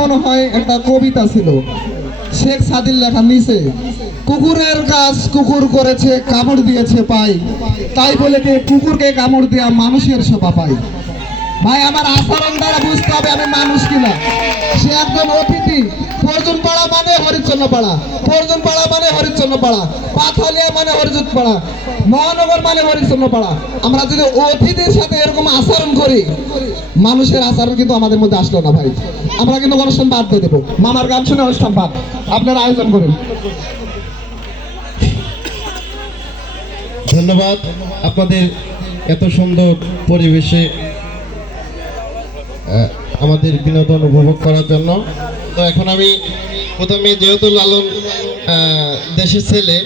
মনে হয় একটা কবিতা ছিল শেখ সাদির লেখা নিচে, কুকুরের কাজ কুকুর করেছে কামড় দিয়েছে পাই, তাই বলে কে কুকুরকে কামড় দেওয়া মানুষের শোভা পাই। ভাই আমার আচরণ দ্বারা বুঝতে হবে আমি মানুষ কিনা। সে একজন অতিথি। ফরজুন পাড়া মানে হরিচন্দ্র পাড়া, ফরজুন পাড়া মানে হরিচন্দ্র পাড়া, পাথালিয়া মানে হরিজুত পাড়া, মহানগর মানে হরিচন্দ্র পাড়া। আমরা যদি অতিথির সাথে এরকম আচরণ করি, মানুষের আচরণ কিন্তু আমাদের মধ্যে আসলো না ভাই। আমরা কিন্তু অনুষ্ঠান বাদ দিয়ে দেবো। মামার গান শুনে অনুষ্ঠান বাদ। আপনারা আয়োজন করুন। ধন্যবাদ আপনাদের এত সুন্দর পরিবেশে আমাদের বিনোদন উপভোগ করার জন্য। তো এখন আমি প্রথমে, যেহেতু লালন দেশের ছেলে,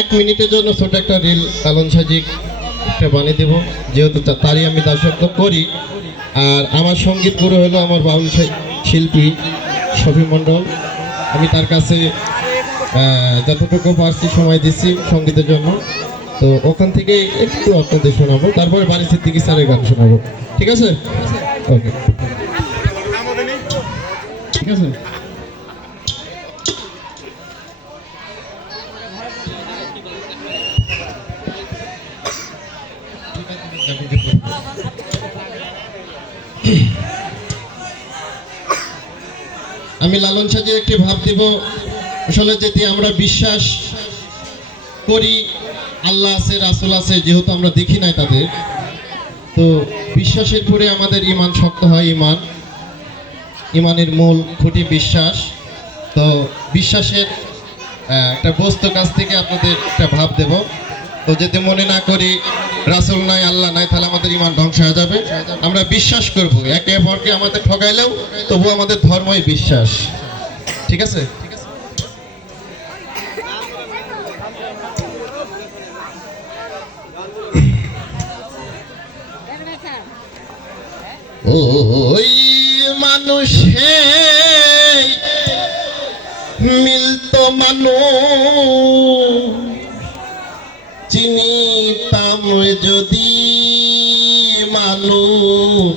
1 মিনিটের জন্য ছোট একটা রিল লালন সাজিক একটা বানিয়ে দেব, যেহেতু তারই আমি দাসত্ব করি। আর আমার সঙ্গীত গুরু হলো আমার বাউল শিল্পী শফি মণ্ডল। আমি তার কাছে যতটুকু পারছি সময় দিচ্ছি সঙ্গীতের জন্য। তো ওখান থেকে একটু আপনাদের শোনাবো, তারপরে বাড়ি সিদ্দিকী স্যারের গান শোনাবো। ঠিক আছে? ওকে, ঠিক আছে। আমি লালন সাজিয়ে একটি ভাব দিব। আসলে যদি আমরা বিশ্বাস করি আল্লাহ আছে, রাসূল আছে, যেহেতু আমরা দেখি নাই তাদের, তো বিশ্বাসের পরে আমাদের ঈমান শক্ত হয়। ঈমানের মূল খুঁটি বিশ্বাস। তো বিশ্বাসের একটা বস্তু কাছ থেকে আপনাদের একটা ভাব দেব। তো যদি মনে না করি রাসূল নাই, আল্লাহ নাই, তাহলে আমাদের ঈমান ধ্বংস হয়ে যাবে। আমরা বিশ্বাস করব, একে অপরকে আমাদের ঠকাইলেও তবু আমাদের ধর্মই বিশ্বাস। ঠিক আছে? ওই মানুষে মিলতো মানুষ, চিনিতাম যদি মানুষ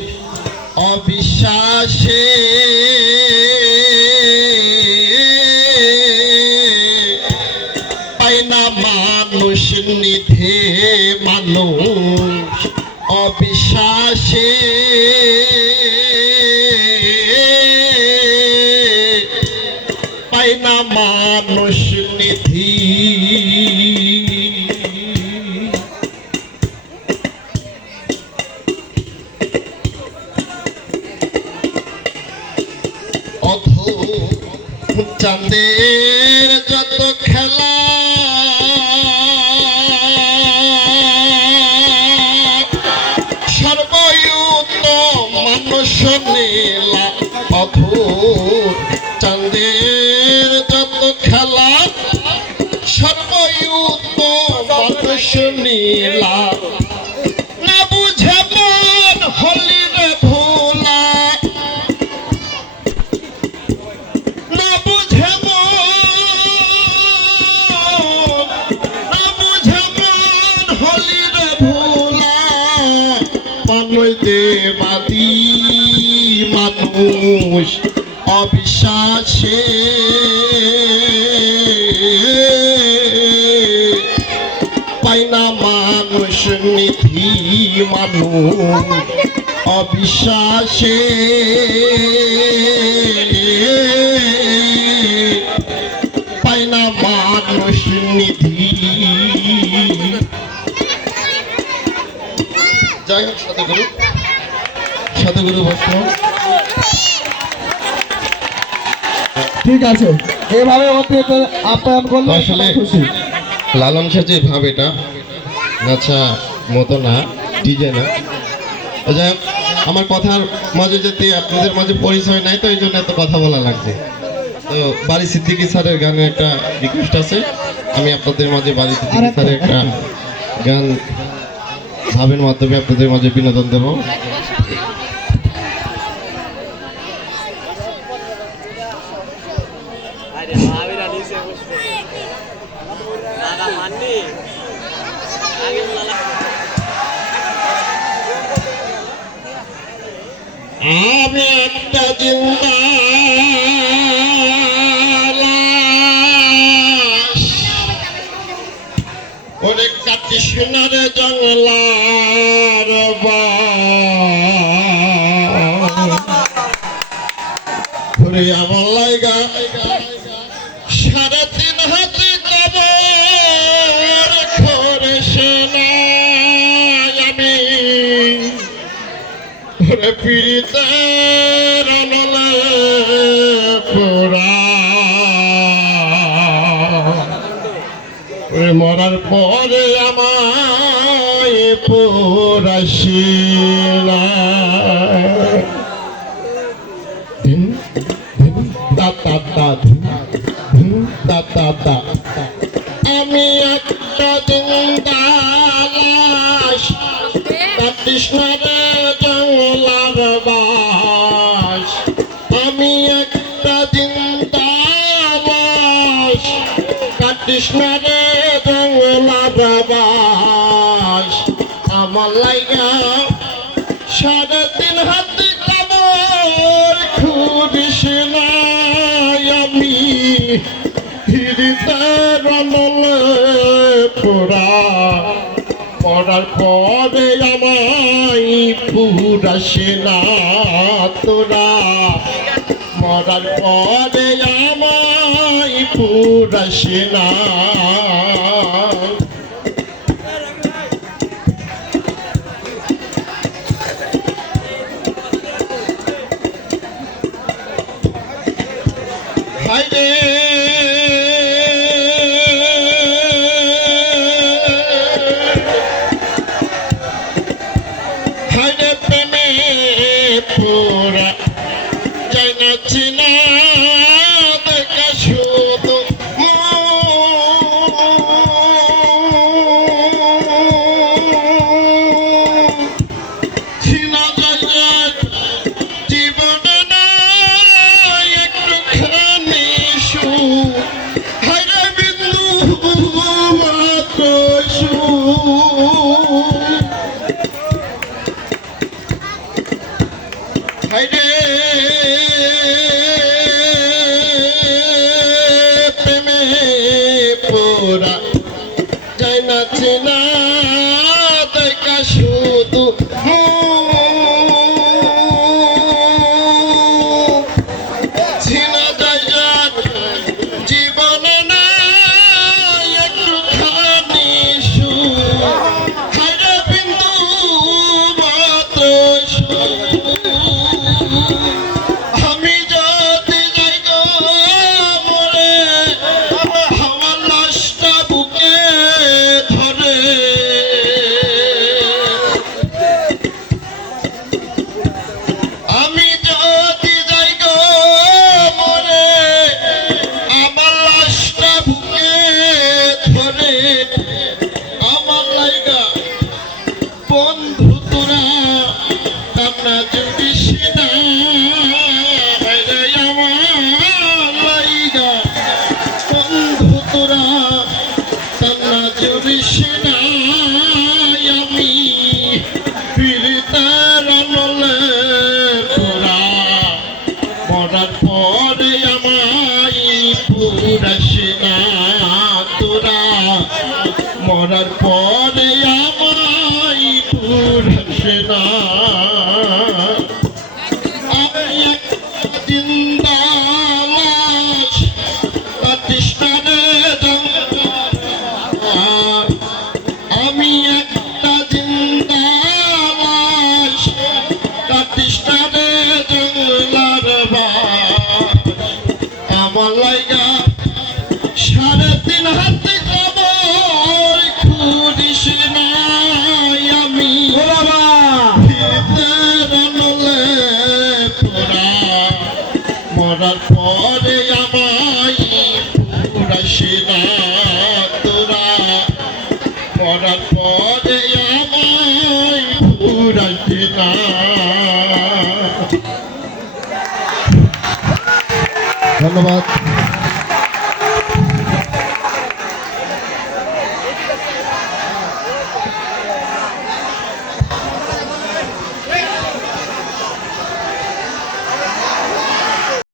অবিশ্বাসে, পাই না মানুষ নিধে মানুষ অবিশ্বাসে, পাই না মানুষ নিধি। চাঁদের যত খেলা সর্বয়ুতম মানুষ নীলা, অধুর চাঁদের যত খেলা সর্বয়ুতম মানুষ নীলা, না বুঝে মন হলি রে ভোলা, না বুঝে মন হলি রে ভোলা, মানুষ দেবাদি মানুষ অবিশ্বাসে, পাই না মানুষ নিধি মানুষ অবিশ্বাসে, পাই না মানুষ নিধি। যাই হোক, সাধুগুরু বৈষ্ণব। ঠিক আছে, এভাবে আপ্যায়ন করলে আসলে খুশি। লালন সাজে ভাব এটা আচ্ছা মতো না, ডিজে না। যাই হোক, আমার কথার মাঝে যদি আপনাদের মাঝে পরিচয় নাই, তো এই জন্য এত কথা বলা লাগছে। তো বাড়ি সিদ্দিকী স্যারের গানে একটা রিকোয়েস্ট আছে, আমি আপনাদের মাঝে বাড়ি সিদ্দিকী স্যারের একটা গান ভাবের মাধ্যমে আপনাদের মাঝে বিনোদন দেব। আমি একটা জিন্দা ওরে আমার লাইগা 3.5 হাত কবর করেছে না আমি ওরে পীড়িতের অনলে পোড়া ওরে মরার পরে আমায় পোড়াশিলা ধিন ধিন তা তা তা ধিন তা তা তা আমি একটা জিন্দালাশ কৃষ্ণরে জঙ্গলার বাস আমি একটা জিন্দালাশ কৃষ্ণরে জঙ্গলার বাস আমার লাইগা 3.5 হাত কবর খুঁড়িস না আমি হৃদয়ের অনলে পোড়া পড়ার পরে আমায় পুরাসে না তোরা মরার পরে আমায় পুরাসে না হায়রে হায়রে প্রেমে পুরা যায় না চিনা দেখা শুধু চিনা যায় জীবনে না একটুখানি সুখ হায়রে বিন্দু মাত্র সুখ হায়রে প্রেমে পোড়া যায় না চেনা দেখা শুধু চিনা যায় জীবনে না একটুখানি সুখ হায়রে বিন্দু মাত্র সুখ আমি যদি যাই গো মরে আমার লাশটা বুকে ধরে আমি যদি যাই গো মরে আমার লাশটা বুকে ধরে আমার লাইগা বন্ধু তোরা কান্না জুড়িস না আমার লাইগা বন্ধু তোরা কান্না জুড়িস না আমি পীড়িতের অনলে পোড়া মরার পরে আমায় পুরাসে না তোরা মরার পরে আমায় পুরাসে না আমি একটা জিন্দালাশ কৃষ্ণরে আমি একটা জিন্দালাশ কৃষ্ণরে জঙ্গলার বাস আমার লাইগা 3.5 হাত কবর খুঁড়িস না আমি হৃদয়ের অনলে পোড়া মরার পরে আমায় পুরাসে না তোরা মরার পরে আমায় পুরাসে না ধন্যবাদ।